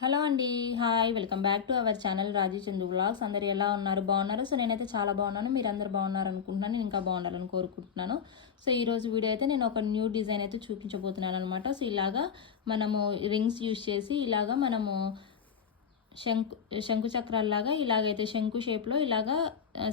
Hello అండి hi welcome back to our channel Raji Chandu blogs అందరు ఎలా ఉన్నారు? బాగున్నారు? సో నేనైతే చాలా బాగున్నాను. మీరు అందరు బాగున్నారు అనుకుంటున్నాను నేను ఇంకా బాగుండాలని కోరుకుంటున్నాను. సో ఈరోజు వీడియో అయితే నేను ఒక న్యూ డిజైన్ అయితే చూపించబోతున్నాను అనమాట సో ఇలాగా మనము రింగ్స్ యూస్ చేసి ఇలాగా మనము శంకు శంకు చక్రాల్లాగా ఇలాగైతే శంకు షేప్లో ఇలాగా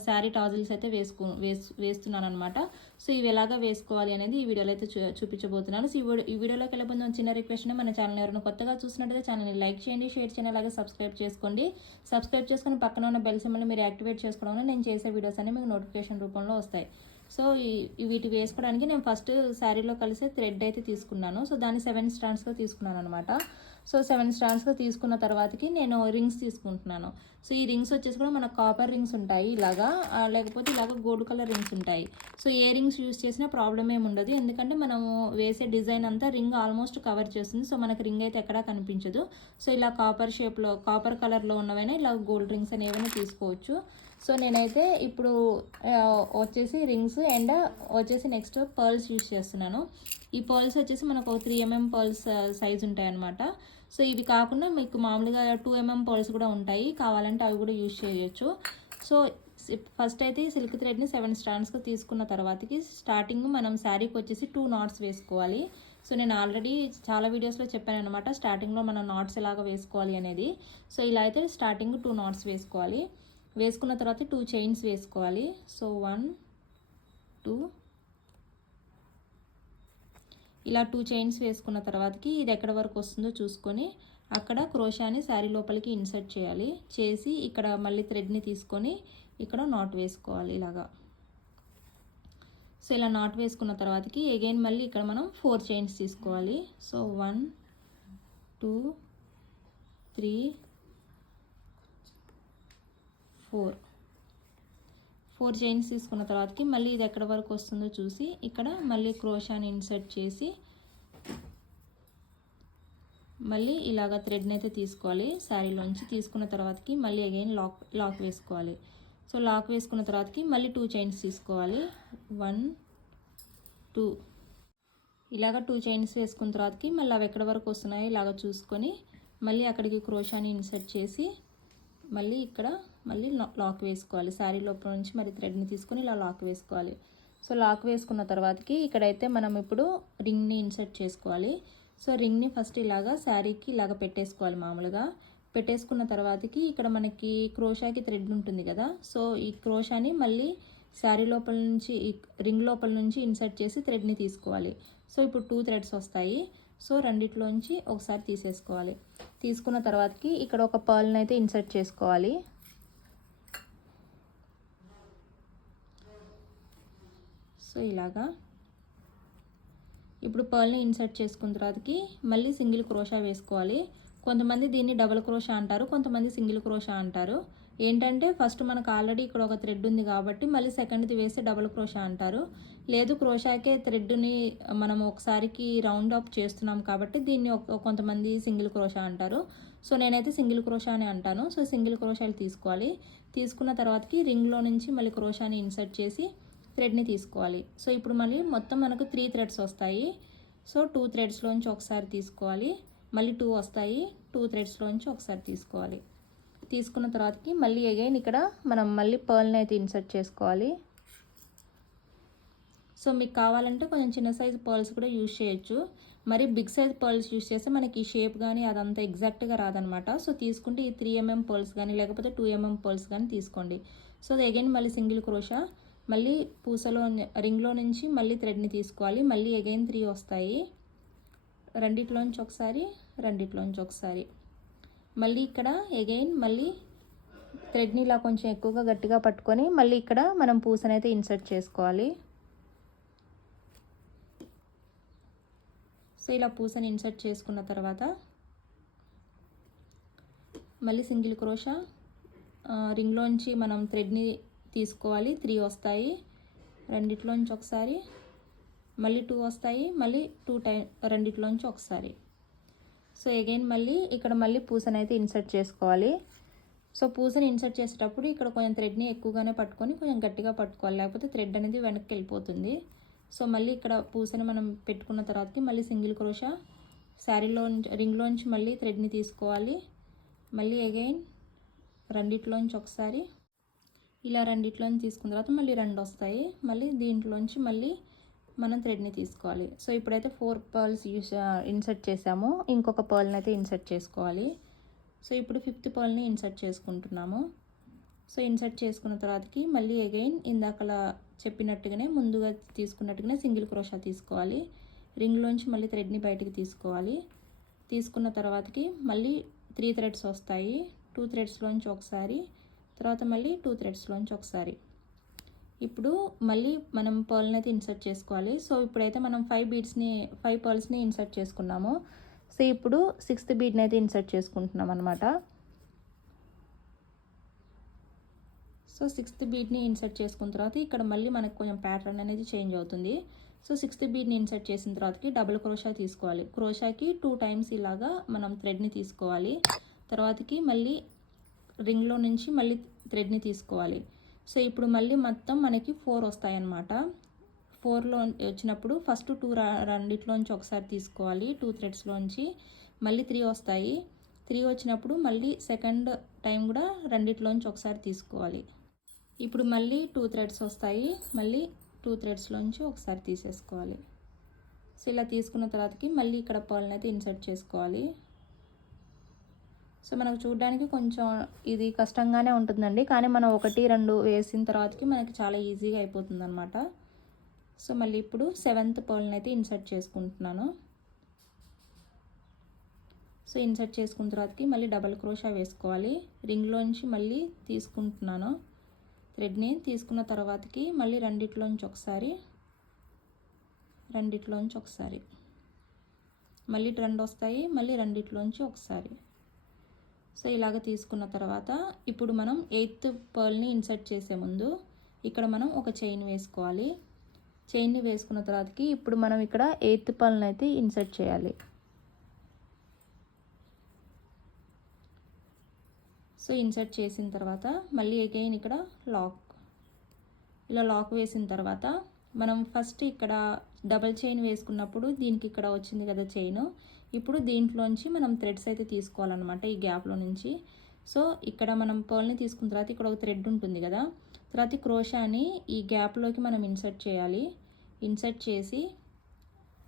శారీ టాజిల్స్ అయితే వేసుకు వేసు వేస్తున్నాను అనమాట సో ఇవి ఎలాగా వేసుకోవాలి అనేది ఈ వీడియోలో అయితే చూ చూపించబోతున్నాను. సో ఈ వీడియోలోకి వెళ్ళబోతున్న చిన్న రిక్వెస్ట్ మన ఛానల్ ఎవరైనా కొత్తగా చూసినట్టయితే ఛానల్ని లైక్ చేయండి షేర్ చేయండి అలాగే సబ్స్క్రైబ్ చేసుకోండి. సబ్స్క్రైబ్ చేసుకుని పక్కన ఉన్న బెల్ సింబల్ని మీరు యాక్టివేట్ చేసుకోవడం నేను చేసే వీడియోస్ అన్ని మీకు నోటిఫికేషన్ రూపంలో వస్తాయి. సో ఈ వీటి వేసుకోవడానికి నేను ఫస్ట్ శారీలో కలిసే థ్రెడ్ అయితే తీసుకున్నాను. సో దాన్ని సెవెన్ స్టాండ్స్గా తీసుకున్నాను అనమాట సో సెవెన్ స్టాండ్స్గా తీసుకున్న తర్వాతకి నేను రింగ్స్ తీసుకుంటున్నాను. సో ఈ రింగ్స్ వచ్చేసి కూడా మన కాపర్ రింగ్స్ ఉంటాయి ఇలాగా లేకపోతే ఇలాగ గోల్డ్ కలర్ రింగ్స్ ఉంటాయి. సో ఏ రింగ్స్ యూస్ చేసినా ప్రాబ్లం ఏమి ఉండదు. ఎందుకంటే మనము వేసే డిజైన్ అంతా రింగ్ ఆల్మోస్ట్ కవర్ చేస్తుంది. సో మనకు రింగ్ అయితే ఎక్కడా కనిపించదు. సో ఇలా కాపర్ షేప్లో కాపర్ కలర్లో ఉన్నవైనా ఇలా గోల్డ్ రింగ్స్ అనేవైనా తీసుకోవచ్చు. సో నేనైతే ఇప్పుడు వచ్చేసి రింగ్స్ అండ్ వచ్చేసి నెక్స్ట్ పర్ల్స్ యూస్ చేస్తున్నాను. ఈ పర్ల్స్ వచ్చేసి మనకు ఒక త్రీ ఎంఎం పర్ల్స్ సైజ్ ఉంటాయన్నమాట. సో ఇవి కాకుండా మీకు మామూలుగా టూ ఎంఎం పర్ల్స్ కూడా ఉంటాయి. కావాలంటే అవి కూడా యూస్ చేయొచ్చు. సో ఫస్ట్ అయితే సిల్క్ థ్రెడ్ని సెవెన్ స్టాండ్స్గా తీసుకున్న తర్వాతకి స్టార్టింగ్ మనం శారీకి వచ్చేసి టూ నాట్స్ వేసుకోవాలి. సో నేను ఆల్రెడీ చాలా వీడియోస్లో చెప్పాను అనమాట స్టార్టింగ్లో మనం నాట్స్ ఎలాగ వేసుకోవాలి అనేది. సో ఇలా అయితే స్టార్టింగ్ టూ నాట్స్ వేసుకోవాలి. వేసుకున్న తర్వాత టూ చైన్స్ వేసుకోవాలి. సో వన్ టూ ఇలా టూ చైన్స్ వేసుకున్న తర్వాతకి ఇది ఎక్కడ వరకు వస్తుందో చూసుకొని అక్కడ క్రోషాని శారీ లోపలికి ఇన్సర్ట్ చేయాలి. చేసి ఇక్కడ మళ్ళీ థ్రెడ్ని తీసుకొని ఇక్కడ నాట్ వేసుకోవాలి ఇలాగా. సో ఇలా నాట్ వేసుకున్న తర్వాతకి అగైన్ మళ్ళీ ఇక్కడ మనం ఫోర్ చైన్స్ తీసుకోవాలి. So one two three four. Four chains తీసుకున్న తర్వాతకి మళ్ళీ ఇది ఎక్కడ వరకు వస్తుందో చూసి ఇక్కడ మళ్ళీ క్రోషాని ఇన్సర్ట్ చేసి మళ్ళీ ఇలాగ థ్రెడ్ని అయితే తీసుకోవాలి. శారీలోంచి తీసుకున్న తర్వాతకి మళ్ళీ అగైన్ లాక్ లాక్ వేసుకోవాలి. సో లాక్ వేసుకున్న తర్వాతకి మళ్ళీ టూ చైన్స్ తీసుకోవాలి. One two. ఇలాగ టూ చైన్స్ వేసుకున్న తర్వాతకి మళ్ళీ అవి ఎక్కడ వరకు వస్తున్నాయో ఇలాగ చూసుకొని మళ్ళీ అక్కడికి క్రోషాని ఇన్సర్ట్ చేసి మళ్ళీ ఇక్కడ మళ్ళీ లా- లాక్ వేసుకోవాలి. శారీ లోపల నుంచి మరి థ్రెడ్ని తీసుకొని ఇలా లాక్ వేసుకోవాలి. సో లాక్ వేసుకున్న తర్వాతకి ఇక్కడైతే మనం ఇప్పుడు రింగ్ని ఇన్సర్ట్ చేసుకోవాలి. సో రింగ్ని ఫస్ట్ ఇలాగా శారీకి ఇలాగ పెట్టేసుకోవాలి మామూలుగా. పెట్టేసుకున్న తర్వాతకి ఇక్కడ మనకి క్రోషాకి థ్రెడ్ ఉంటుంది కదా. సో ఈ క్రోషాని మళ్ళీ శారీ లోపల నుంచి రింగ్ లోపల నుంచి ఇన్సర్ట్ చేసి థ్రెడ్ని తీసుకోవాలి. సో ఇప్పుడు టూ థ్రెడ్స్ వస్తాయి. సో రెండిట్లోంచి ఒకసారి తీసేసుకోవాలి. తీసుకున్న తర్వాతకి ఇక్కడ ఒక పర్ల్ని అయితే ఇన్సర్ట్ చేసుకోవాలి. సో ఇలాగా. ఇప్పుడు పర్ల్ని ఇన్సర్ట్ చేసుకున్న తర్వాతకి మళ్ళీ సింగిల్ క్రోషా వేసుకోవాలి. కొంతమంది దీన్ని డబుల్ క్రోషా అంటారు కొంతమంది సింగిల్ క్రోషా అంటారు. ఏంటంటే ఫస్ట్ మనకు ఆల్రెడీ ఇక్కడ ఒక థ్రెడ్ ఉంది కాబట్టి మళ్ళీ సెకండ్ది వేస్తే డబుల్ క్రోషా అంటారు. లేదు క్రోషాకే థ్రెడ్ని మనం ఒకసారికి రౌండ్ అప్ చేస్తున్నాం కాబట్టి దీన్ని కొంతమంది సింగిల్ క్రోషా అంటారు. సో నేనైతే సింగిల్ క్రోషా అని అంటాను. సో సింగిల్ క్రోషాలు తీసుకోవాలి. తీసుకున్న తర్వాతకి రింగ్లో నుంచి మళ్ళీ క్రోషాని ఇన్సర్ట్ చేసి థ్రెడ్ని తీసుకోవాలి. సో ఇప్పుడు మళ్ళీ మొత్తం మనకు త్రీ థ్రెడ్స్ వస్తాయి. సో టూ థ్రెడ్స్లోంచి ఒకసారి తీసుకోవాలి. మళ్ళీ టూ వస్తాయి. టూ థ్రెడ్స్లోంచి ఒకసారి తీసుకోవాలి. తీసుకున్న తర్వాతకి మళ్ళీ అగైన్ ఇక్కడ మనం మళ్ళీ పర్ల్ని అయితే ఇన్సర్ట్ చేసుకోవాలి. సో మీకు కావాలంటే కొంచెం చిన్న సైజ్ పర్ల్స్ కూడా యూజ్ చేయొచ్చు. మరి బిగ్ సైజ్ పర్ల్స్ యూజ్ చేస్తే మనకి ఈ షేప్ కానీ అదంతా ఎగ్జాక్ట్గా రాదనమాట. సో తీసుకుంటే ఈ త్రీ ఎంఎం పర్ల్స్ కానీ లేకపోతే టూ ఎంఎం పర్ల్స్ కానీ తీసుకోండి. సో అది అగైన్ మళ్ళీ సింగిల్ క్రోషా. మళ్ళీ పూసలో రింగ్లో నుంచి మళ్ళీ థ్రెడ్ని తీసుకోవాలి. మళ్ళీ అగైన్ త్రీ వస్తాయి. రెండిట్లోంచి ఒకసారి రెండిట్లోంచి ఒకసారి. మళ్ళీ ఇక్కడ అగైన్ మళ్ళీ థ్రెడ్ని ఇలా కొంచెం ఎక్కువగా గట్టిగా పట్టుకొని మళ్ళీ ఇక్కడ మనం పూసనైతే ఇన్సర్ట్ చేసుకోవాలి. సో ఇలా పూసని ఇన్సర్ట్ చేసుకున్న తర్వాత మళ్ళీ సింగిల్ క్రోషా రింగ్లోంచి మనం థ్రెడ్ని తీసుకోవాలి. త్రీ వస్తాయి. రెండిట్లోంచి ఒకసారి. మళ్ళీ టూ వస్తాయి. మళ్ళీ టూ టైం రెండిట్లోంచి ఒకసారి. సో అగైన్ మళ్ళీ ఇక్కడ మళ్ళీ పూసని అయితే ఇన్సర్ట్ చేసుకోవాలి. సో పూసని ఇన్సర్ట్ చేసేటప్పుడు ఇక్కడ కొంచెం థ్రెడ్ని ఎక్కువగానే పట్టుకొని కొంచెం గట్టిగా పట్టుకోవాలి. లేకపోతే థ్రెడ్ అనేది వెనక్కి వెళ్ళిపోతుంది. సో మళ్ళీ ఇక్కడ పూసని మనం పెట్టుకున్న తర్వాతకి మళ్ళీ సింగిల్ క్రోషా శారీలోంచి రింగ్లోంచి మళ్ళీ థ్రెడ్ని తీసుకోవాలి. మళ్ళీ అగైన్ రెండిట్లోంచి ఒకసారి. ఇలా రెండిట్లోంచి తీసుకున్న తర్వాత మళ్ళీ రెండు వస్తాయి మళ్ళీ దీంట్లోంచి మళ్ళీ మనం థ్రెడ్ని తీసుకోవాలి. సో ఇప్పుడైతే ఫోర్ పర్ల్స్ యూస్ ఇన్సర్ట్ చేసాము. ఇంకొక పర్ల్ని అయితే ఇన్సర్ట్ చేసుకోవాలి. సో ఇప్పుడు ఫిఫ్త్ పర్ల్ని ఇన్సర్ట్ చేసుకుంటున్నాము. సో ఇన్సర్ట్ చేసుకున్న తర్వాతకి మళ్ళీ అగైన్ ఇందాకలా చెప్పినట్టుగానే ముందుగా తీసుకున్నట్టుగానే సింగిల్ క్రోషా తీసుకోవాలి. రింగ్లోంచి మళ్ళీ థ్రెడ్ని బయటికి తీసుకోవాలి. తీసుకున్న తర్వాతకి మళ్ళీ త్రీ థ్రెడ్స్ వస్తాయి. టూ థ్రెడ్స్లోంచి ఒకసారి తర్వాత మళ్ళీ టూ థ్రెడ్స్లోంచి ఒకసారి. ఇప్పుడు మళ్ళీ మనం పర్ల్ని అయితే ఇన్సర్ట్ చేసుకోవాలి. సో ఇప్పుడైతే మనం ఫైవ్ బీడ్స్ని ఫైవ్ పర్ల్స్ని ఇన్సర్ట్ చేసుకున్నాము. సో ఇప్పుడు సిక్స్త్ బీడ్ని అయితే ఇన్సర్ట్ చేసుకుంటున్నాం అనమాట సో సిక్స్త్ బీడ్ని ఇన్సర్ట్ చేసుకున్న తర్వాత ఇక్కడ మళ్ళీ మనకు కొంచెం ప్యాటర్న్ అనేది చేంజ్ అవుతుంది. సో సిక్స్త్ బీడ్ని ఇన్సర్ట్ చేసిన తర్వాతకి డబుల్ క్రోషా తీసుకోవాలి. క్రోషాకి టూ టైమ్స్ ఇలాగా మనం థ్రెడ్ని తీసుకోవాలి. తర్వాతకి మళ్ళీ రింగ్లో నుంచి మళ్ళీ థ్రెడ్ని తీసుకోవాలి. సో ఇప్పుడు మళ్ళీ మొత్తం మనకి ఫోర్ వస్తాయన్నమాట. ఫోర్లో వచ్చినప్పుడు ఫస్ట్ టూ రెండిట్లోంచి ఒకసారి తీసుకోవాలి. టూ థ్రెడ్స్లోంచి మళ్ళీ త్రీ వస్తాయి. త్రీ వచ్చినప్పుడు మళ్ళీ సెకండ్ టైం కూడా రెండిట్లోంచి ఒకసారి తీసుకోవాలి. ఇప్పుడు మళ్ళీ టూ థ్రెడ్స్ వస్తాయి. మళ్ళీ టూ థ్రెడ్స్లోంచి ఒకసారి తీసేసుకోవాలి. సో ఇలా తీసుకున్న తర్వాతకి మళ్ళీ ఇక్కడ పర్ల్ని అయితే ఇన్సర్ట్ చేసుకోవాలి. సో మనకు చూడడానికి కొంచెం ఇది కష్టంగానే ఉంటుందండి. కానీ మనం ఒకటి రెండు వేసిన తర్వాతకి మనకి చాలా ఈజీగా అయిపోతుంది అనమాట సో మళ్ళీ ఇప్పుడు సెవెంత్ పర్ల్ని అయితే ఇన్సర్ట్ చేసుకుంటున్నాను. సో ఇన్సర్ట్ చేసుకున్న తర్వాతకి మళ్ళీ డబల్ క్రోషా వేసుకోవాలి. రింగ్లోంచి మళ్ళీ తీసుకుంటున్నాను. థ్రెడ్ని తీసుకున్న తర్వాతకి మళ్ళీ రెండిట్లోంచి ఒకసారి రెండిట్లోంచి ఒకసారి. మళ్ళీ రెండు వస్తాయి మళ్ళీ రెండిట్లోంచి ఒకసారి. సో ఇలాగ తీసుకున్న తర్వాత ఇప్పుడు మనం ఎయిత్ పర్ల్ని ఇన్సర్ట్ చేసే ముందు ఇక్కడ మనం ఒక చైన్ వేసుకోవాలి. చైన్ని వేసుకున్న తర్వాతకి ఇప్పుడు మనం ఇక్కడ ఎయిత్ పర్ల్ని అయితే ఇన్సర్ట్ చేయాలి. సో ఇన్సర్ట్ చేసిన తర్వాత మళ్ళీ అగైన్ ఇక్కడ లాక్. ఇలా లాక్ వేసిన తర్వాత మనం ఫస్ట్ ఇక్కడ డబల్ చైన్ వేసుకున్నప్పుడు దీనికి ఇక్కడ వచ్చింది కదా చైన్. ఇప్పుడు దీంట్లోంచి మనం థ్రెడ్స్ అయితే తీసుకోవాలన్నమాట ఈ గ్యాప్లో నుంచి. సో ఇక్కడ మనం పర్ల్ని తీసుకున్న తర్వాత ఇక్కడ ఒక థ్రెడ్ ఉంటుంది కదా. తర్వాత క్రోషాని ఈ గ్యాప్లోకి మనం ఇన్సర్ట్ చేయాలి. ఇన్సర్ట్ చేసి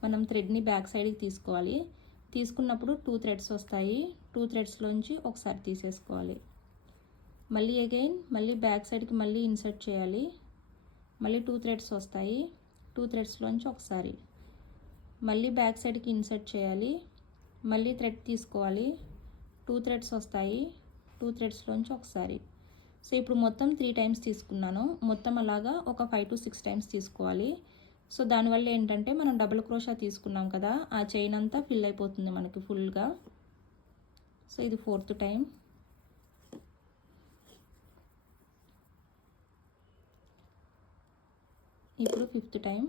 మనం థ్రెడ్ని బ్యాక్ సైడ్కి తీసుకోవాలి. తీసుకున్నప్పుడు టూ థ్రెడ్స్ వస్తాయి. టూ థ్రెడ్స్లోంచి ఒకసారి తీసేసుకోవాలి. మళ్ళీ అగైన్ మళ్ళీ బ్యాక్ సైడ్కి మళ్ళీ ఇన్సర్ట్ చేయాలి. మళ్ళీ టూ థ్రెడ్స్ వస్తాయి. టూ థ్రెడ్స్లోంచి ఒకసారి. మళ్ళీ బ్యాక్ సైడ్కి ఇన్సర్ట్ చేయాలి. మళ్ళీ థ్రెడ్ తీసుకోవాలి. టూ థ్రెడ్స్ వస్తాయి. టూ థ్రెడ్స్లోంచి ఒకసారి. సో ఇప్పుడు మొత్తం త్రీ టైమ్స్ తీసుకున్నాను. మొత్తం అలాగా ఒక ఫైవ్ టు సిక్స్ టైమ్స్ తీసుకోవాలి. సో దానివల్ల ఏంటంటే మనం డబుల్ క్రోషా తీసుకున్నాం కదా ఆ చైన్ అంతా ఫిల్ అయిపోతుంది మనకి ఫుల్గా. సో ఇది ఫోర్త్ టైం ఇప్పుడు ఫిఫ్త్ టైం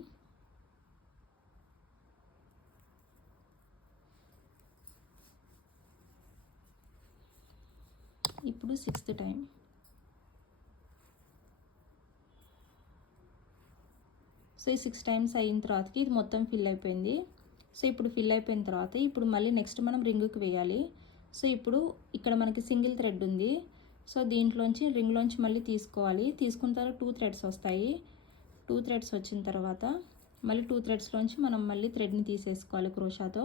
ఇప్పుడు సిక్స్త్ టైం సో ఈ సిక్స్ టైమ్స్ అయిన తర్వాతకి ఇది మొత్తం ఫిల్ అయిపోయింది. సో ఇప్పుడు ఫిల్ అయిపోయిన తర్వాత ఇప్పుడు మళ్ళీ నెక్స్ట్ మనం రింగుకి వేయాలి. సో ఇప్పుడు ఇక్కడ మనకి సింగిల్ థ్రెడ్ ఉంది. సో దీంట్లోంచి రింగ్లోంచి మళ్ళీ తీసుకోవాలి. తీసుకున్న తర్వాత టూ థ్రెడ్స్ వస్తాయి. టూ థ్రెడ్స్ వచ్చిన తర్వాత మళ్ళీ టూ థ్రెడ్స్లోంచి మనం మళ్ళీ థ్రెడ్ని తీసేసుకోవాలి క్రోషాతో.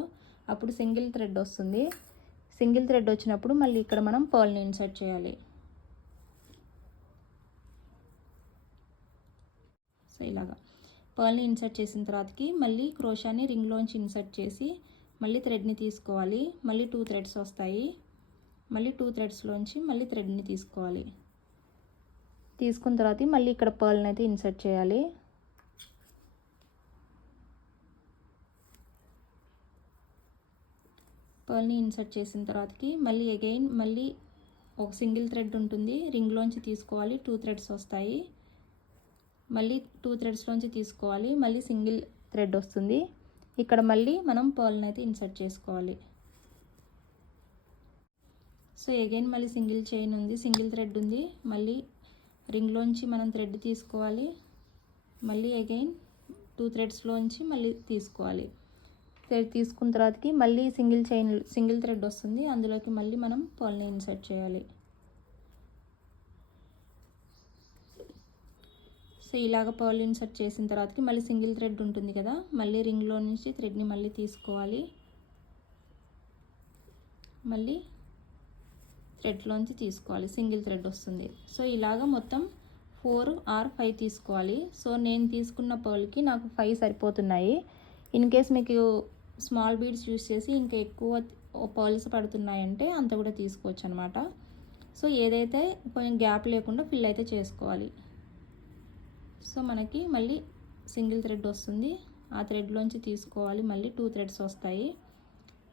అప్పుడు సింగిల్ థ్రెడ్ వస్తుంది. సింగిల్ థ్రెడ్ వచ్చినప్పుడు మళ్ళీ ఇక్కడ మనం పర్ల్ని ఇన్సర్ట్ చేయాలి. సో ఇలాగా. పర్ల్ని ఇన్సర్ట్ చేసిన తర్వాతకి మళ్ళీ క్రోషాని రింగ్లోంచి ఇన్సర్ట్ చేసి మళ్ళీ థ్రెడ్ని తీసుకోవాలి. మళ్ళీ టూ థ్రెడ్స్ వస్తాయి. మళ్ళీ టూ థ్రెడ్స్లోంచి మళ్ళీ థ్రెడ్ని తీసుకోవాలి. తీసుకున్న తర్వాత మళ్ళీ ఇక్కడ పర్ల్ని అయితే ఇన్సర్ట్ చేయాలి. పర్ల్ని ఇన్సర్ట్ చేసిన తర్వాతకి మళ్ళీ అగైన్ మళ్ళీ ఒక సింగిల్ థ్రెడ్ ఉంటుంది. రింగ్లోంచి తీసుకోవాలి. టూ థ్రెడ్స్ వస్తాయి. మళ్ళీ టూ థ్రెడ్స్లోంచి తీసుకోవాలి. మళ్ళీ సింగిల్ థ్రెడ్ వస్తుంది. ఇక్కడ మళ్ళీ మనం పర్ల్ని అయితే ఇన్సర్ట్ చేసుకోవాలి. సో అగైన్ మళ్ళీ సింగిల్ చైన్ ఉంది. సింగిల్ థ్రెడ్ ఉంది. మళ్ళీ రింగ్లోంచి మనం థ్రెడ్ తీసుకోవాలి. మళ్ళీ అగైన్ టూ థ్రెడ్స్లోంచి మళ్ళీ తీసుకోవాలి. థ్రెడ్ తీసుకున్న తర్వాతకి మళ్ళీ సింగిల్ చైన్ సింగిల్ థ్రెడ్ వస్తుంది. అందులోకి మళ్ళీ మనం పాల్ని ఇన్సర్ట్ చేయాలి. సో ఇలాగ పర్ల్ ఇన్సర్ట్ చేసిన తర్వాతకి మళ్ళీ సింగిల్ థ్రెడ్ ఉంటుంది కదా మళ్ళీ రింగ్లో నుంచి థ్రెడ్ని మళ్ళీ తీసుకోవాలి. మళ్ళీ థ్రెడ్లోంచి తీసుకోవాలి. సింగిల్ థ్రెడ్ వస్తుంది. సో ఇలాగ మొత్తం ఫోర్ ఆర్ ఫైవ్ తీసుకోవాలి. సో నేను తీసుకున్న పర్ల్కి నాకు ఫైవ్ సరిపోతున్నాయి. ఇన్ కేస్ మీకు స్మాల్ బీడ్స్ యూస్ చేసి ఇంకా ఎక్కువ పాలిస్ పడుతున్నాయంటే అంత కూడా తీసుకోవచ్చు అనమాట సో ఏదైతే కొంచెం గ్యాప్ లేకుండా ఫిల్ అయితే చేసుకోవాలి. సో మనకి మళ్ళీ సింగిల్ థ్రెడ్ వస్తుంది. ఆ థ్రెడ్లోంచి తీసుకోవాలి. మళ్ళీ టూ థ్రెడ్స్ వస్తాయి.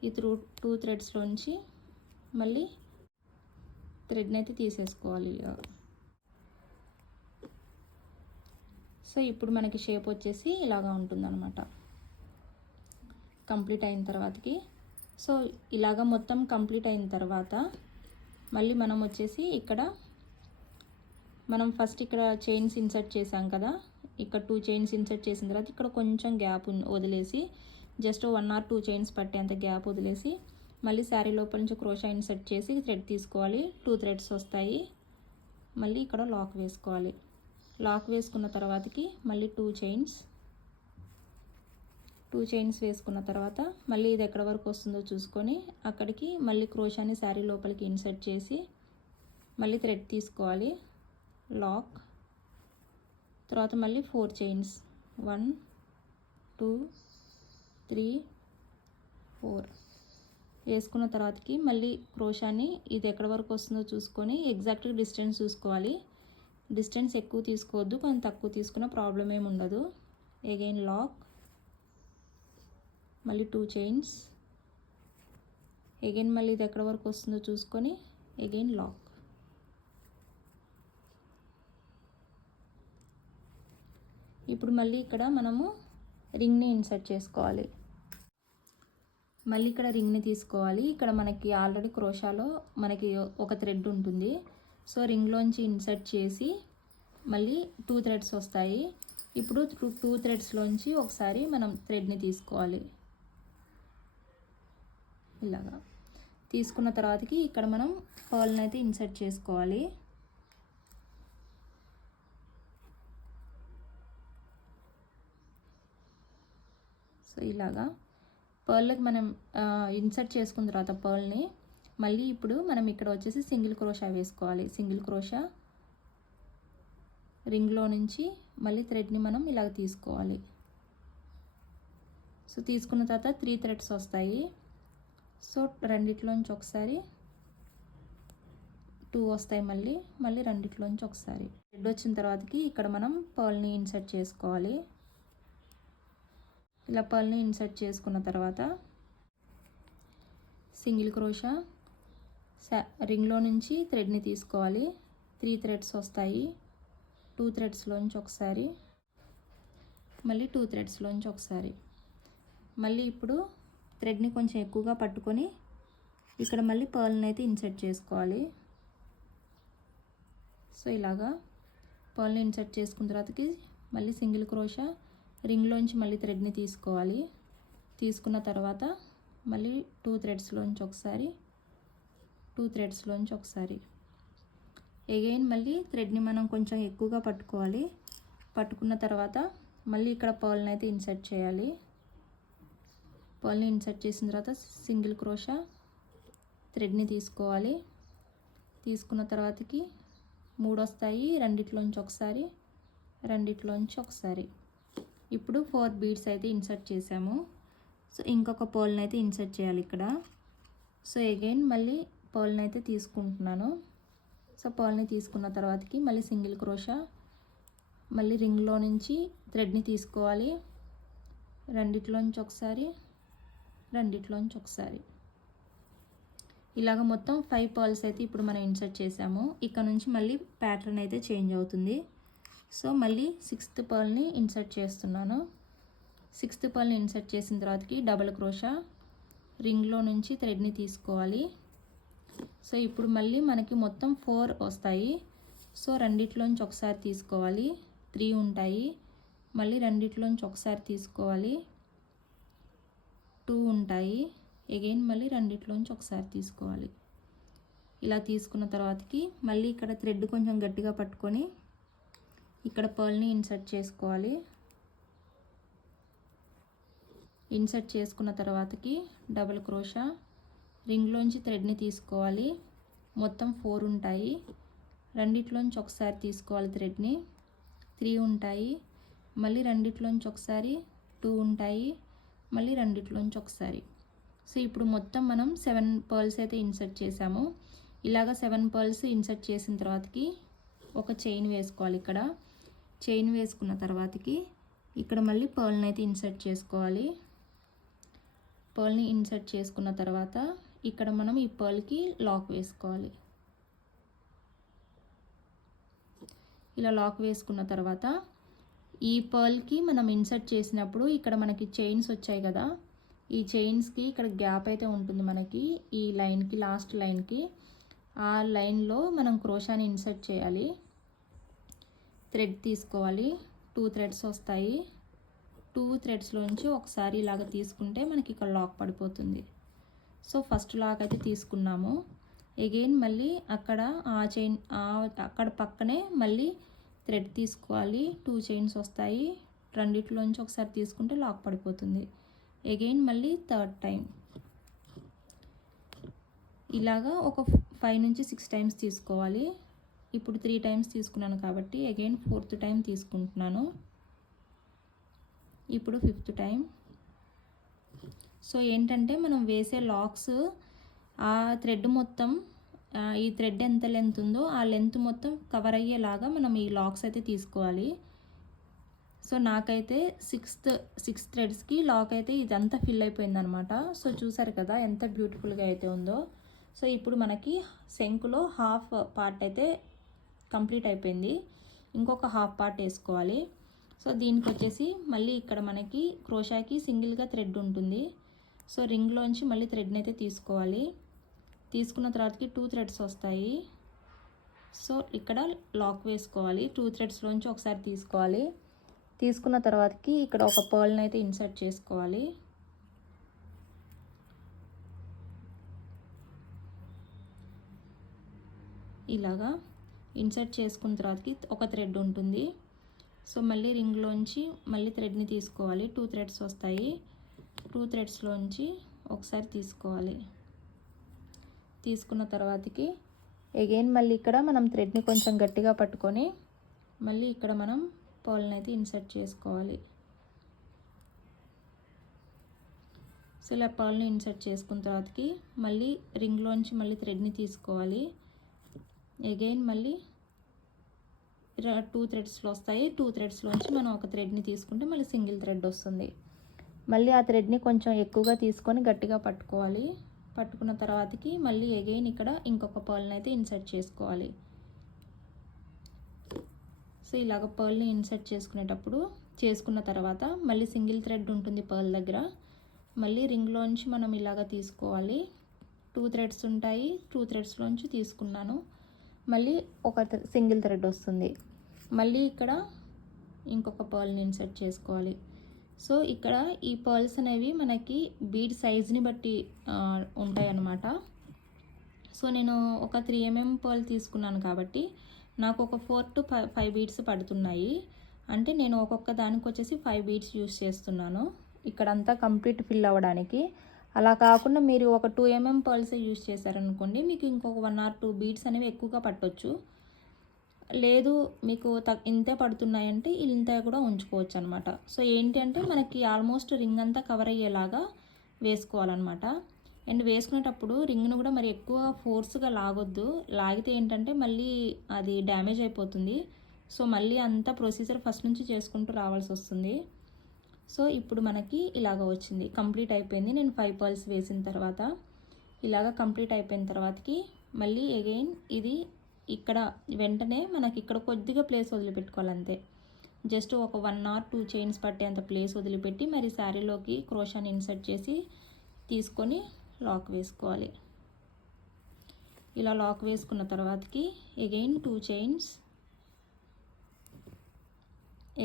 ఈ త్రూ టూ థ్రెడ్స్లోంచి మళ్ళీ థ్రెడ్ని అయితే తీసేసుకోవాలి. సో ఇప్పుడు మనకి షేప్ వచ్చేసి ఇలాగా ఉంటుందన్నమాట కంప్లీట్ అయిన తర్వాతకి. సో ఇలాగ మొత్తం కంప్లీట్ అయిన తర్వాత మళ్ళీ మనం వచ్చేసి ఇక్కడ మనం ఫస్ట్ ఇక్కడ చైన్స్ ఇన్సర్ట్ చేసాం కదా. ఇక్కడ టూ చైన్స్ ఇన్సర్ట్ చేసిన తర్వాత ఇక్కడ కొంచెం గ్యాప్ వదిలేసి just one or two chains పట్టేంత gap వదిలేసి మళ్ళీ శారీ లోపల నుంచి క్రోషా ఇన్సర్ట్ చేసి థ్రెడ్ తీసుకోవాలి. టూ థ్రెడ్స్ వస్తాయి. మళ్ళీ ఇక్కడ లాక్ వేసుకోవాలి. లాక్ వేసుకున్న తర్వాతకి మళ్ళీ టూ చైన్స్ టూ చైన్స్ వేసుకున్న తర్వాత మళ్ళీ ఇది ఎక్కడ వరకు వస్తుందో చూసుకొని అక్కడికి మళ్ళీ క్రోషాని శారీ లోపలికి ఇన్సర్ట్ చేసి మళ్ళీ థ్రెడ్ తీసుకోవాలి. లాక్. తర్వాత మళ్ళీ four chains. One two three four. వేసుకున్న తర్వాతకి మళ్ళీ క్రోషాని ఇది ఎక్కడ వరకు వస్తుందో చూసుకొని ఎగ్జాక్ట్గా డిస్టెన్స్ చూసుకోవాలి. డిస్టెన్స్ ఎక్కువ తీసుకోవద్దు కొంచెం తక్కువ తీసుకున్న ప్రాబ్లం ఏమి ఉండదు. అగైన్ లాక్ మళ్ళీ టూ చైన్స్ అగైన్ మళ్ళీ ఇది ఎక్కడ వరకు వస్తుందో చూసుకొని అగైన్ లాక్ ఇప్పుడు మళ్ళీ ఇక్కడ మనము రింగ్ని ఇన్సర్ట్ చేసుకోవాలి. మళ్ళీ ఇక్కడ రింగ్ని తీసుకోవాలి. ఇక్కడ మనకి ఆల్రెడీ క్రోషాలో మనకి ఒక థ్రెడ్ ఉంటుంది. సో రింగ్లోంచి ఇన్సర్ట్ చేసి మళ్ళీ టూ థ్రెడ్స్ వస్తాయి. ఇప్పుడు టూ థ్రెడ్స్లోంచి ఒకసారి మనం థ్రెడ్ని తీసుకోవాలి. ఇలాగా. తీసుకున్న తర్వాతకి ఇక్కడ మనం పర్ల్ని అయితే ఇన్సర్ట్ చేసుకోవాలి. సో ఇలాగా. పర్ల్కి మనం ఇన్సర్ట్ చేసుకున్న తర్వాత పర్ల్ని మళ్ళీ ఇప్పుడు మనం ఇక్కడ వచ్చేసి సింగిల్ క్రోషా వేసుకోవాలి. సింగిల్ క్రోషా రింగ్లో నుంచి మళ్ళీ థ్రెడ్ని మనం ఇలాగ తీసుకోవాలి. సో తీసుకున్న తర్వాత త్రీ థ్రెడ్స్ వస్తాయి. సో రెండిట్లోంచి ఒకసారి టూ వస్తాయి మళ్ళీ మళ్ళీ రెండిట్లోంచి ఒకసారి. రెడ్ వచ్చిన తర్వాతకి ఇక్కడ మనం పర్ల్ని ఇన్సర్ట్ చేసుకోవాలి. ఇలా పర్ల్ని ఇన్సర్ట్ చేసుకున్న తర్వాత సింగిల్ క్రోషా రింగ్లో నుంచి థ్రెడ్ని తీసుకోవాలి. త్రీ థ్రెడ్స్ వస్తాయి. టూ థ్రెడ్స్లోంచి ఒకసారి మళ్ళీ టూ థ్రెడ్స్లోంచి ఒకసారి. మళ్ళీ ఇప్పుడు థ్రెడ్ని కొంచెం ఎక్కువగా పట్టుకొని ఇక్కడ మళ్ళీ పర్ల్ని అయితే ఇన్సర్ట్ చేసుకోవాలి. సో ఇలాగా పర్ల్ని ఇన్సర్ట్ చేసుకున్న తర్వాతకి మళ్ళీ సింగిల్ క్రోషా రింగ్లోంచి మళ్ళీ థ్రెడ్ని తీసుకోవాలి. తీసుకున్న తర్వాత మళ్ళీ టూ థ్రెడ్స్లోంచి ఒకసారి టూ థ్రెడ్స్లోంచి ఒకసారి. ఎగైన్ మళ్ళీ థ్రెడ్ని మనం కొంచెం ఎక్కువగా పట్టుకోవాలి. పట్టుకున్న తర్వాత మళ్ళీ ఇక్కడ పర్ల్ని అయితే ఇన్సర్ట్ చేయాలి. పర్ల్ని ఇన్సర్ట్ చేసిన తర్వాత సింగిల్ క్రోషా థ్రెడ్ని తీసుకోవాలి. తీసుకున్న తర్వాతకి మూడు వస్తాయి రెండిట్లోంచి ఒకసారి రెండిట్లోంచి ఒకసారి. ఇప్పుడు ఫోర్ బీడ్స్ అయితే ఇన్సర్ట్ చేసాము సో ఇంకొక పర్ల్ని అయితే ఇన్సర్ట్ చేయాలి ఇక్కడ. సో అగైన్ మళ్ళీ పర్ల్ని అయితే తీసుకుంటున్నాను. సో పర్ల్ని తీసుకున్న తర్వాతకి మళ్ళీ సింగిల్ క్రోషా మళ్ళీ రింగ్లో నుంచి థ్రెడ్ని తీసుకోవాలి. రెండిట్లోంచి ఒకసారి రెండిట్లోంచి ఒకసారి. ఇలాగ మొత్తం ఫైవ్ పర్ల్స్ అయితే ఇప్పుడు మనం ఇన్సర్ట్ చేసాము. ఇక్కడ నుంచి మళ్ళీ ప్యాటర్న్ అయితే చేంజ్ అవుతుంది. సో మళ్ళీ సిక్స్త్ పర్ల్ని ఇన్సర్ట్ చేస్తున్నాను. సిక్స్త్ పర్ల్ని ఇన్సర్ట్ చేసిన తర్వాతకి డబల్ క్రోషా రింగ్లో నుంచి థ్రెడ్ని తీసుకోవాలి. సో ఇప్పుడు మళ్ళీ మనకి మొత్తం ఫోర్ వస్తాయి. సో రెండిట్లోంచి ఒకసారి తీసుకోవాలి. త్రీ ఉంటాయి. మళ్ళీ రెండిట్లోంచి ఒకసారి తీసుకోవాలి. టూ ఉంటాయి. ఎగైన్ మళ్ళీ రెండిట్లోంచి ఒకసారి తీసుకోవాలి. ఇలా తీసుకున్న తర్వాతకి మళ్ళీ ఇక్కడ థ్రెడ్ కొంచెం గట్టిగా పట్టుకొని ఇక్కడ పర్ల్ని ఇన్సర్ట్ చేసుకోవాలి. ఇన్సర్ట్ చేసుకున్న తర్వాతకి డబుల్ క్రోషా రింగ్లోంచి థ్రెడ్ని తీసుకోవాలి. మొత్తం ఫోర్ ఉంటాయి. రెండిట్లోంచి ఒకసారి తీసుకోవాలి థ్రెడ్ని త్రీ ఉంటాయి. మళ్ళీ రెండిట్లోంచి ఒకసారి టూ ఉంటాయి. మళ్ళీ రెండిట్లోంచి ఒకసారి. సో ఇప్పుడు మొత్తం మనం సెవెన్ పర్ల్స్ అయితే ఇన్సర్ట్ చేసాము. ఇలాగ సెవెన్ పర్ల్స్ ఇన్సర్ట్ చేసిన తర్వాతకి ఒక చైన్ వేసుకోవాలి ఇక్కడ. చైన్ వేసుకున్న తర్వాతకి ఇక్కడ మళ్ళీ పర్ల్ని అయితే ఇన్సర్ట్ చేసుకోవాలి. పర్ల్ని ఇన్సర్ట్ చేసుకున్న తర్వాత ఇక్కడ మనం ఈ పర్ల్కి లాక్ వేసుకోవాలి. ఇలా లాక్ వేసుకున్న తర్వాత ఈ పర్ల్కి మనం ఇన్సర్ట్ చేసినప్పుడు ఇక్కడ మనకి చైన్స్ వచ్చాయి కదా. ఈ చైన్స్కి ఇక్కడ గ్యాప్ అయితే ఉంటుంది మనకి. ఈ లైన్కి లాస్ట్ లైన్కి. ఆ లైన్లో మనం క్రోషాని ఇన్సర్ట్ చేయాలి. థ్రెడ్ తీసుకోవాలి. టూ థ్రెడ్స్ వస్తాయి. టూ థ్రెడ్స్లోంచి ఒకసారి ఇలాగ తీసుకుంటే మనకి ఇక్కడ లాక్ పడిపోతుంది. సో ఫస్ట్ లాక్ అయితే తీసుకున్నాము. ఎగైన్ మళ్ళీ అక్కడ ఆ చైన్ అక్కడ పక్కనే మళ్ళీ థ్రెడ్ తీసుకోవాలి. టూ చైన్స్ వస్తాయి. రెండిట్లోంచి ఒకసారి తీసుకుంటే లాక్ పడిపోతుంది. ఎగైన్ మళ్ళీ థర్డ్ టైం ఇలాగా ఒక ఫైవ్ నుంచి సిక్స్ టైమ్స్ తీసుకోవాలి. ఇప్పుడు త్రీ టైమ్స్ తీసుకున్నాను కాబట్టి అగైన్ ఫోర్త్ టైం తీసుకుంటున్నాను. ఇప్పుడు ఫిఫ్త్ టైం సో ఏంటంటే మనం వేసే లాక్స్ ఆ థ్రెడ్ మొత్తం ఈ థ్రెడ్ ఎంత లెంత్ ఉందో ఆ లెంత్ మొత్తం కవర్ అయ్యేలాగా మనం ఈ లాక్స్ అయితే తీసుకోవాలి. సో నాకైతే సిక్స్త్ సిక్స్ థ్రెడ్స్కి లాక్ అయితే ఇదంతా ఫిల్ అయిపోయిందనమాట. సో చూసారు కదా ఎంత బ్యూటిఫుల్గా అయితే ఉందో. సో ఇప్పుడు మనకి శంకులో హాఫ్ పార్ట్ అయితే కంప్లీట్ అయిపోయింది. ఇంకొక హాఫ్ పార్ట్ వేసుకోవాలి. సో దీనికి వచ్చేసి మళ్ళీ ఇక్కడ మనకి క్రోషాకి సింగిల్గా థ్రెడ్ ఉంటుంది. సో రింగ్లోంచి మళ్ళీ థ్రెడ్ని అయితే తీసుకోవాలి. తీసుకున్న తర్వాతకి టూ థ్రెడ్స్ వస్తాయి. సో ఇక్కడ లాక్ వేసుకోవాలి. టూ థ్రెడ్స్లోంచి ఒకసారి తీసుకోవాలి. తీసుకున్న తర్వాతకి ఇక్కడ ఒక పర్ల్ని అయితే ఇన్సర్ట్ చేసుకోవాలి. ఇలాగా ఇన్సర్ట్ చేసుకున్న తర్వాతకి ఒక థ్రెడ్ ఉంటుంది. సో మళ్ళీ రింగ్లోంచి మళ్ళీ థ్రెడ్ని తీసుకోవాలి. టూ థ్రెడ్స్ వస్తాయి. టూ థ్రెడ్స్లోంచి ఒకసారి తీసుకోవాలి. తీసుకున్న తర్వాతకి ఎగైన్ మళ్ళీ ఇక్కడ మనం థ్రెడ్ని కొంచెం గట్టిగా పట్టుకొని మళ్ళీ ఇక్కడ మనం పర్ల్ని అయితే ఇన్సర్ట్ చేసుకోవాలి. సో ఇలా పర్ల్ని ఇన్సర్ట్ చేసుకున్న తర్వాతకి మళ్ళీ రింగ్లోంచి మళ్ళీ థ్రెడ్ని తీసుకోవాలి. ఎగైన్ మళ్ళీ టూ థ్రెడ్స్లో వస్తాయి. టూ థ్రెడ్స్లోంచి మనం ఒక థ్రెడ్ని తీసుకుంటే మళ్ళీ సింగిల్ థ్రెడ్ వస్తుంది. మళ్ళీ ఆ థ్రెడ్ని కొంచెం ఎక్కువగా తీసుకొని గట్టిగా పట్టుకోవాలి. పట్టుకున్న తర్వాతకి మళ్ళీ ఎగైన్ ఇక్కడ ఇంకొక పర్ల్ని అయితే ఇన్సర్ట్ చేసుకోవాలి. సో ఇలాగ పర్ల్ని ఇన్సర్ట్ చేసుకునేటప్పుడు చేసుకున్న తర్వాత మళ్ళీ సింగిల్ థ్రెడ్ ఉంటుంది పర్ల్ దగ్గర. మళ్ళీ రింగ్లోంచి మనం ఇలాగ తీసుకోవాలి. టూ థ్రెడ్స్ ఉంటాయి టూ థ్రెడ్స్లోంచి తీసుకున్నాను. మళ్ళీ ఒక సింగిల్ థ్రెడ్ వస్తుంది. మళ్ళీ ఇక్కడ ఇంకొక పర్ల్ని ఇన్సర్ట్ చేసుకోవాలి. సో ఇక్కడ ఈ పర్ల్స్ అనేవి మనకి బీడ్ సైజ్ని బట్టి ఉంటాయి అన్నమాట సో నేను ఒక త్రీ ఎంఎం పర్ల్ తీసుకున్నాను కాబట్టి నాకు ఒక four to five five beads పడుతున్నాయి. అంటే నేను ఒక్కొక్క దానికి వచ్చేసి ఫైవ్ బీడ్స్ యూస్ చేస్తున్నాను. ఇక్కడంతా కంప్లీట్ ఫిల్ అవ్వడానికి. అలా కాకుండా మీరు ఒక టూ ఎంఎం పర్ల్స్ యూస్ చేశారనుకోండి మీకు ఇంకొక వన్ ఆర్ టూ బీడ్స్ అనేవి ఎక్కువగా పట్టవచ్చు లేదు మీకు త ఇంతే పడుతున్నాయంటే ఇంత కూడా ఉంచుకోవచ్చు అనమాట సో ఏంటి అంటే మనకి ఆల్మోస్ట్ రింగ్ అంతా కవర్ అయ్యేలాగా వేసుకోవాలన్నమాట అండ్ వేసుకునేటప్పుడు రింగ్ను కూడా మరి ఎక్కువ ఫోర్స్గా లాగొద్దు. లాగితే ఏంటంటే మళ్ళీ అది డ్యామేజ్ అయిపోతుంది. సో మళ్ళీ అంతా ప్రొసీజర్ ఫస్ట్ నుంచి చేసుకుంటూ రావాల్సి వస్తుంది. సో ఇప్పుడు మనకి ఇలాగ వచ్చింది. కంప్లీట్ అయిపోయింది. నేను ఫైవ్ పర్ల్స్ వేసిన తర్వాత ఇలాగ కంప్లీట్ అయిపోయిన తర్వాతకి మళ్ళీ అగైన్ ఇది ఇక్కడ వెంటనే మనకి ఇక్కడ కొద్దిగా ప్లేస్ వదిలిపెట్టుకోవాలి అంతే జస్ట్ ఒక వన్ ఆర్ టూ చైన్స్ పట్టేంత ప్లేస్ వదిలిపెట్టి మరి శారీలోకి క్రోషాన్ని ఇన్సర్ట్ చేసి తీసుకొని లాక్ వేసుకోవాలి. ఇలా లాక్ వేసుకున్న తర్వాతకి ఎగైన్ టూ చైన్స్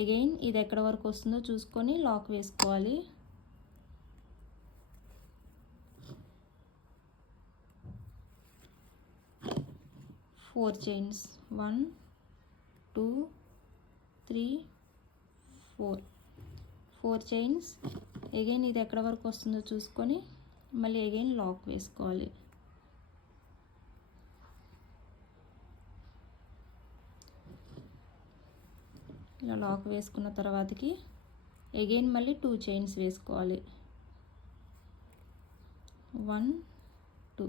ఎగైన్ ఇది ఎక్కడ వరకు వస్తుందో చూసుకొని లాక్ వేసుకోవాలి. Four chains. One two three four. Four chains. Again ఇది ఎక్కడ వరకు వస్తుందో చూసుకొని మళ్ళీ అగైన్ లాక్ వేసుకోవాలి. ఇలా లాక్ వేసుకున్న తర్వాతకి అగైన్ మళ్ళీ టూ చైన్స్ వేసుకోవాలి. వన్ టూ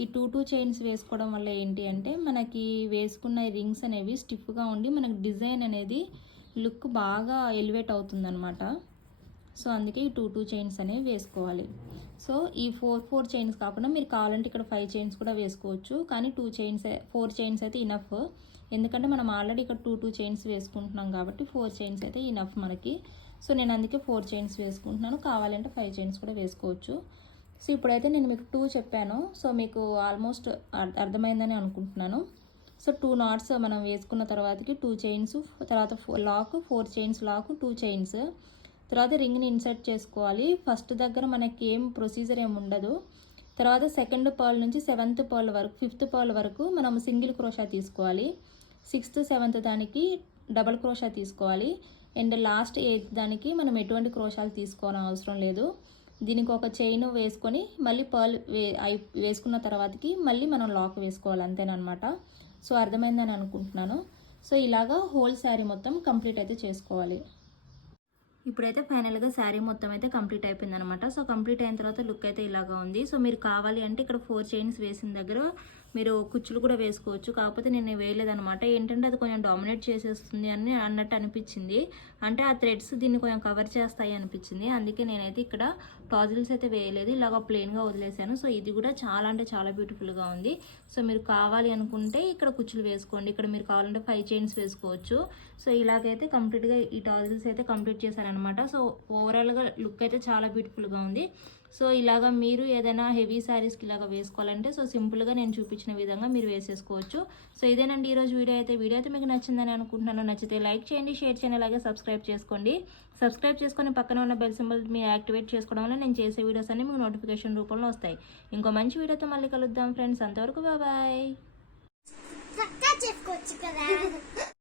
ఈ టూ టూ చైన్స్ వేసుకోవడం వల్ల ఏంటి అంటే మనకి వేసుకున్న రింగ్స్ అనేవి స్టిఫ్గా ఉండి మనకి డిజైన్ అనేది లుక్ బాగా ఎలివేట్ అవుతుందన్నమాట. సో అందుకే ఈ టూ టూ చైన్స్ అనేవి వేసుకోవాలి. సో ఈ ఫోర్ ఫోర్ చైన్స్ కాకుండా మీరు కావాలంటే ఇక్కడ ఫైవ్ చైన్స్ కూడా వేసుకోవచ్చు. కానీ టూ చైన్స్ ఫోర్ చైన్స్ అయితే ఇనఫ్. ఎందుకంటే మనం ఆల్రెడీ ఇక్కడ టూ టూ చైన్స్ వేసుకుంటున్నాం కాబట్టి ఫోర్ చైన్స్ అయితే ఇనఫ్ మనకి. సో నేను అందుకే ఫోర్ చైన్స్ వేసుకుంటున్నాను. కావాలంటే ఫైవ్ చైన్స్ కూడా వేసుకోవచ్చు. సో ఇప్పుడైతే నేను మీకు టూ చెప్పాను. సో మీకు ఆల్మోస్ట్ అర్- అర్థమైందని అనుకుంటున్నాను. సో టూ నాట్స్ మనం వేసుకున్న తర్వాతకి టూ చైన్స్ తర్వాత lock four chains lock two chains తర్వాత రింగ్ని ఇన్సర్ట్ చేసుకోవాలి. ఫస్ట్ దగ్గర మనకి ఏం ప్రొసీజర్ ఏమి ఉండదు. తర్వాత సెకండ్ పాల్ నుంచి సెవెంత్ పాల్ వరకు ఫిఫ్త్ పాల్ వరకు మనం సింగిల్ క్రోషా తీసుకోవాలి. సిక్స్త్ సెవెంత్ దానికి డబల్ క్రోషా తీసుకోవాలి. అండ్ లాస్ట్ ఎయిత్ దానికి మనం ఎటువంటి క్రోషాలు తీసుకోవాలని అవసరం లేదు. దీనికి ఒక చైన్ వేసుకొని మళ్ళీ పర్ల్ వే వేసుకున్న తర్వాతకి మళ్ళీ మనం లాక్ వేసుకోవాలి అంతేనమాట సో అర్థమైందని అనుకుంటున్నాను. సో ఇలాగా హోల్ శారీ మొత్తం కంప్లీట్ అయితే చేసుకోవాలి. ఇప్పుడైతే ఫైనల్గా శారీ మొత్తం అయితే కంప్లీట్ అయిపోయింది అనమాట సో కంప్లీట్ అయిన తర్వాత లుక్ అయితే ఇలాగా ఉంది. సో మీరు కావాలి అంటే ఇక్కడ ఫోర్ చైన్స్ వేసిన దగ్గర మీరు కుచ్చులు కూడా వేసుకోవచ్చు. కాకపోతే నేను వేయలేదనమాట ఏంటంటే అది కొంచెం డామినేట్ చేసేస్తుంది అని అన్నట్టు అనిపించింది. అంటే ఆ థ్రెడ్స్ దీన్ని కొంచెం కవర్ చేస్తాయి అనిపించింది. అందుకే నేనైతే ఇక్కడ టాజిల్స్ అయితే వేయలేదు. ఇలాగ ప్లెయిన్గా వదిలేసాను సో ఇది కూడా చాలా అంటే చాలా బ్యూటిఫుల్గా ఉంది. సో మీరు కావాలి అనుకుంటే ఇక్కడ కుచ్చులు వేసుకోండి. ఇక్కడ మీరు కావాలంటే ఫైవ్ చైన్స్ వేసుకోవచ్చు. సో ఇలాగైతే కంప్లీట్గా ఈ టాజిల్స్ అయితే కంప్లీట్ చేశారనమాట సో ఓవరాల్గా లుక్ అయితే చాలా బ్యూటిఫుల్గా ఉంది. సో ఇలాగా మీరు ఏదైనా హెవీ శారీస్కి ఇలాగ వేసుకోవాలంటే సో సింపుల్గా నేను చూపించిన విధంగా మీరు వేసేసుకోవచ్చు. సో ఇదేనండి ఈరోజు వీడియో అయితే. వీడియో అయితే మీకు నచ్చిందని అనుకుంటున్నాను. నచ్చితే లైక్ చేయండి షేర్ చేయండి అలాగే సబ్స్క్రైబ్ చేసుకోండి. సబ్స్క్రైబ్ చేసుకొని పక్కన ఉన్న బెల్ సింబల్ మీరు యాక్టివేట్ చేసుకోవడం వల్ల నేను చేసే వీడియోస్ అన్ని మీకు నోటిఫికేషన్ రూపంలో వస్తాయి. ఇంకో మంచి వీడియోతో మళ్ళీ కలుద్దాం ఫ్రెండ్స్. అంతవరకు బాబాయ్ చెప్పుకోవచ్చు చేసుకోవచ్చు కదా.